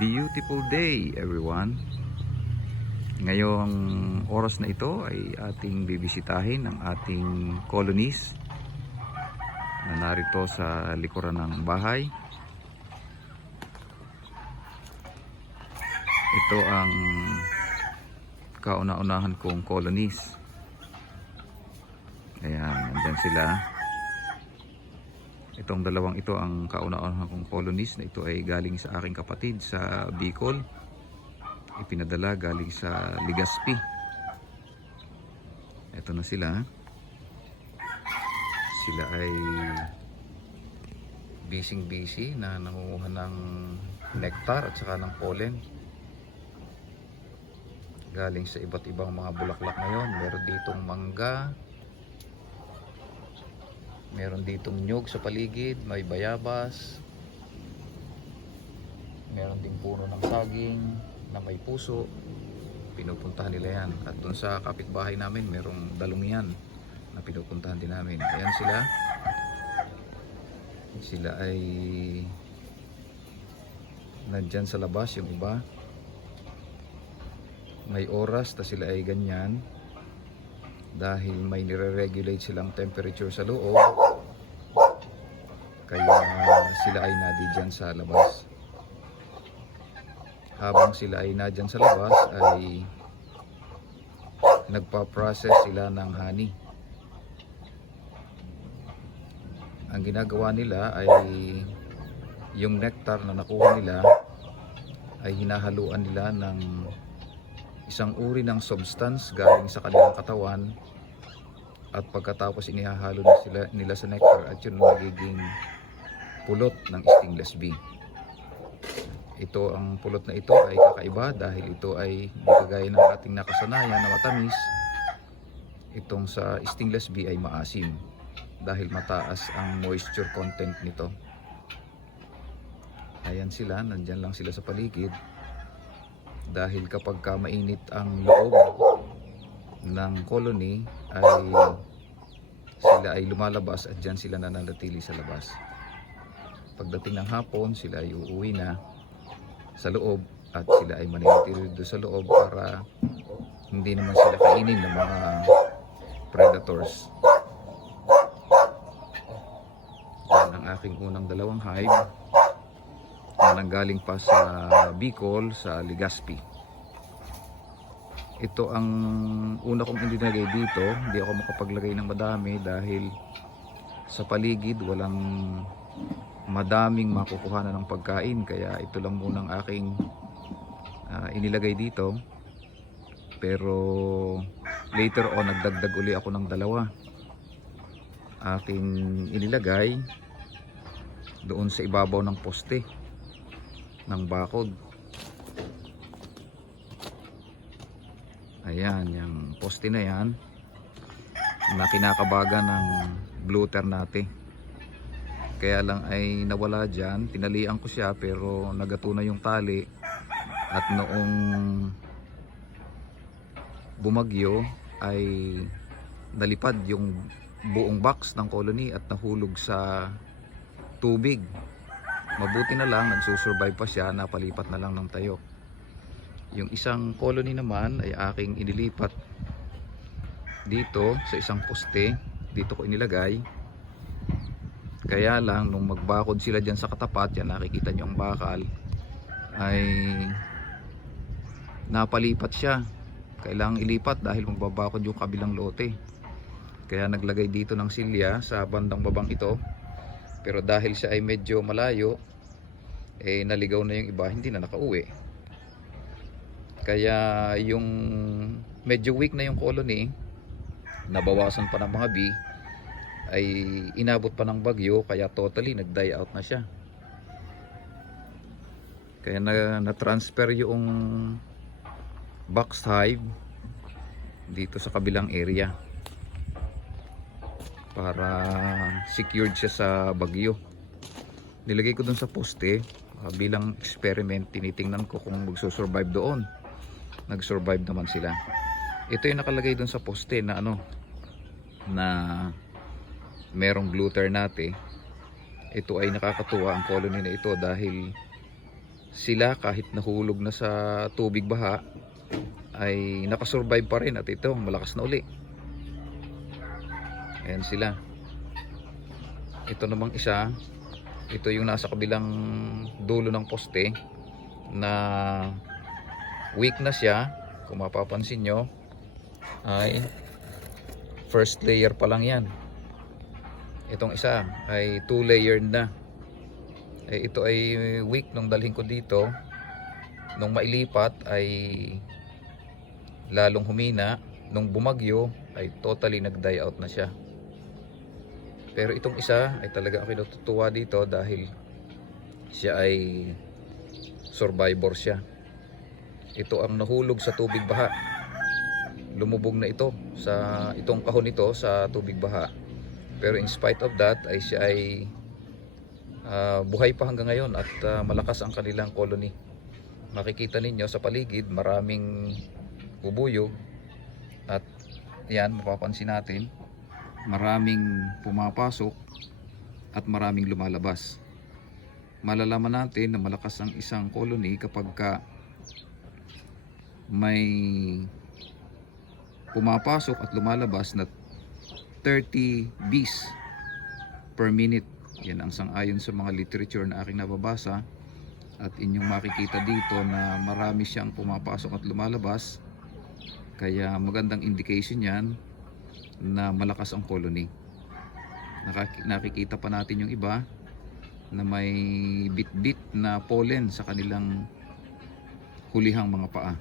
Beautiful day everyone. Ngayong oras na ito ay ating bibisitahin ang ating colonies na narito sa likuran ng bahay. Ito ang kauna-unahan kong colonies. Ayan, nandyan sila. Itong dalawang ito ang kauna-unahan kong colonies na ito ay galing sa aking kapatid sa Bicol. Ipinadala galing sa Legazpi. Ito na sila. Sila ay busy na nangunguha ng nectar at saka ng pollen. Galing sa iba't ibang mga bulaklak ngayon. Meron ditong mangga. Meron ditong nyug sa paligid, may bayabas. Meron ding puno ng saging na may puso. Pinupuntahan nila yan. At dun sa kapitbahay namin, merong dalungyan na pinupuntahan din namin. Ayan sila. Sila ay nandyan sa labas yung iba. May oras na sila ay ganyan. Dahil may nire-regulate silang temperature sa loob, kaya sila ay nadyan sa labas. Habang sila ay nadyan sa labas ay nagpa-process sila ng honey. Ang ginagawa nila ay yung nectar na nakuha nila ay hinahaluan nila ng isang uri ng substance galing sa kanilang katawan, at pagkatapos inihahalo nila sa nectar at yun magiging pulot ng stingless bee. Ito, ang pulot na ito ay kakaiba dahil ito ay di kagaya ng ating nakasanayan na matamis. Itong sa stingless bee ay maasim dahil mataas ang moisture content nito. Ayan sila, nandyan lang sila sa paligid. Dahil kapag mainit ang loob ng colony ay sila ay lumalabas at dyan sila nananatili sa labas. Pagdating ng hapon, sila ay uuwi na sa loob at sila ay mananatili doon sa loob para hindi naman sila kainin ng mga predators. Yan ang aking unang dalawang hive na nanggaling pa sa Bicol, sa Legazpi. Ito ang una kong inilagay dito. Hindi ako makapaglagay ng madami dahil sa paligid walang madaming makukuhanan ng pagkain, kaya ito lang munang aking inilagay dito. Pero later on nagdagdag uli ako ng dalawa. Aking inilagay doon sa ibabaw ng poste ng bakod. Ayan, yung poste na yan na kinakabaga ng blue ternate. Kaya lang ay nawala dyan. Tinalian ko siya pero nagato na yung tali. At noong bumagyo ay nalipad yung buong box ng colony at nahulog sa tubig. Mabuti na lang, nagsusurvive pa siya, napalipat na lang ng tayo. Yung isang colony naman ay aking inilipat dito sa isang poste. Dito ko inilagay. Kaya lang, nung magbakod sila dyan sa katapat, yan nakikita nyo ang bakal, ay napalipat siya. Kailangang ilipat dahil magbabakod yung kabilang lote. Kaya naglagay dito ng silya sa bandang babang ito. Pero dahil siya ay medyo malayo, naligaw na yung iba, hindi na nakauwi. Kaya yung medyo weak na yung colony, nabawasan pa ng mga bee, ay inabot pa ng bagyo, kaya totally nag-die out na siya. Kaya na-transfer yung box hive dito sa kabilang area para secured siya sa bagyo. Nilagay ko dun sa poste bilang experiment. Tinitingnan ko kung magsusurvive doon. Nag-survive naman sila. Ito yung nakalagay dun sa poste na na merong blue ternate. Ito ay nakakatuwa ang colony na ito dahil sila kahit nahulog na sa tubig baha ay nakasurvive pa rin at ito malakas na uli. Ayan sila. Ito namang isa, ito yung nasa kabilang dulo ng poste na weak na siya. Kung mapapansin nyo ay first layer pa lang yan. Itong isa ay 2 layered na. Ito ay weak nung dalhin ko dito. Nung mailipat ay lalong humina. Nung bumagyo ay totally nag-die out na siya. Pero itong isa ay talaga ako natutuwa dito dahil siya ay survivor siya. Ito ang nahulog sa tubig baha. Lumubog na ito sa itong kahon nito sa tubig baha. Pero in spite of that ay siya ay buhay pa hanggang ngayon at malakas ang kanilang colony. Makikita ninyo sa paligid maraming bubuyog at yan mapapansin natin maraming pumapasok at maraming lumalabas. Malalaman natin na malakas ang isang colony kapag may pumapasok at lumalabas na 30 bees per minute. Yan ang sang-ayon sa mga literature na aking nababasa. At inyong makikita dito na marami siyang pumapasok at lumalabas. Kaya magandang indication yan na malakas ang colony. Nakikita pa natin yung iba na may bit-bit na pollen sa kanilang hulihang mga paa.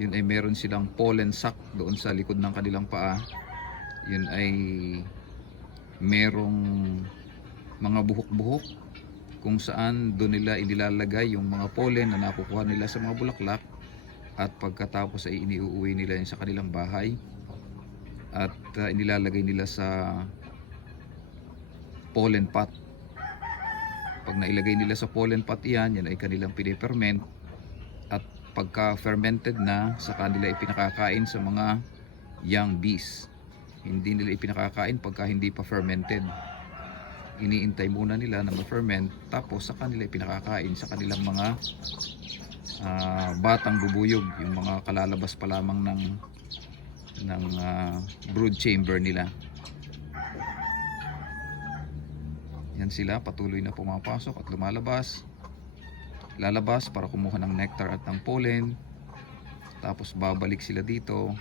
Yun ay meron silang pollen sac doon sa likod ng kanilang paa. Yun ay merong mga buhok-buhok kung saan doon nila inilalagay yung mga pollen na nakukuha nila sa mga bulaklak at pagkatapos ay iniuuwi nila yun sa kanilang bahay at inilalagay nila sa pollen pot. Pag nailagay nila sa pollen pot yan ay kanilang piniferment at pagka fermented na sa kanila ipinakakain sa mga young bees. Hindi nila ipinakakain pagka hindi pa fermented. Iniintay muna nila na ma-ferment tapos sa kanila ipinakakain sa kanilang mga batang bubuyog, yung mga kalalabas pa lamang ng brood chamber nila. Yan sila, patuloy na pumapasok at lumalabas. Lalabas para kumuha ng nectar at ng pollen. Tapos babalik sila dito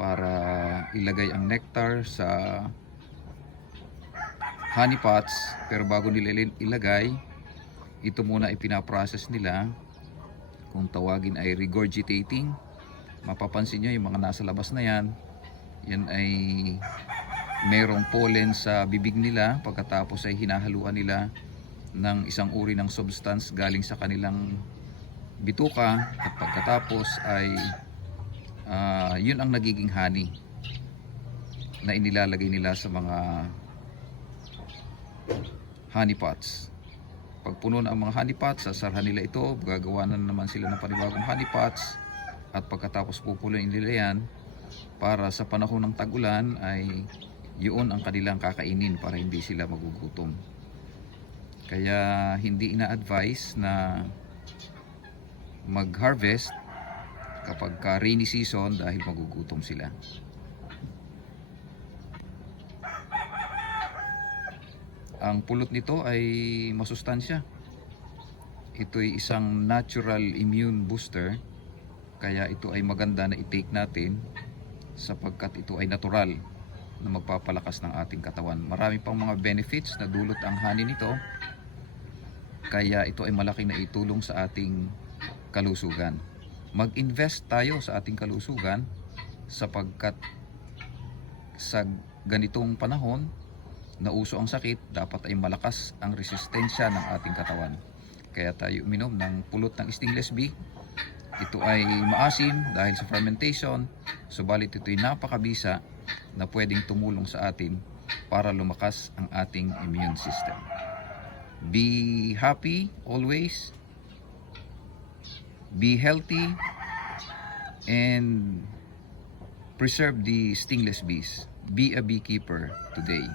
para ilagay ang nectar sa honey pots. Pero bago nila ilagay, ito muna ipinaprocess nila. Kung tawagin ay regurgitating. Mapapansin nyo yung mga nasa labas na yan ay merong pollen sa bibig nila. Pagkatapos ay hinahaluan nila ng isang uri ng substance galing sa kanilang bituka. At pagkatapos ay yun ang nagiging honey na inilalagay nila sa mga honey pots. Pag puno na ang mga honey pots, sasarhan nila ito, gagawa na naman sila ng panibagong honey pots at pagkatapos pupuloy nila yan para sa panahon ng tag-ulan ay yun ang kanilang kakainin para hindi sila magugutom. Kaya hindi ina-advise na mag-harvest kapag rainy season dahil magugutom sila. Ang pulot nito ay masustansya. Ito ay isang natural immune booster. Kaya ito ay maganda na i-take natin sapagkat ito ay natural na magpapalakas ng ating katawan. Marami pang mga benefits na dulot ang honey nito. Kaya ito ay malaking naitulong sa ating kalusugan. Mag-invest tayo sa ating kalusugan sapagkat sa ganitong panahon na uso ang sakit, dapat ay malakas ang resistensya ng ating katawan. Kaya tayo uminom ng pulot ng stingless bee. Ito ay maasim dahil sa fermentation, subalit ito ay napakabisa na pwedeng tumulong sa atin para lumakas ang ating immune system. Be happy always, be healthy, and preserve the stingless bees. Be a beekeeper today.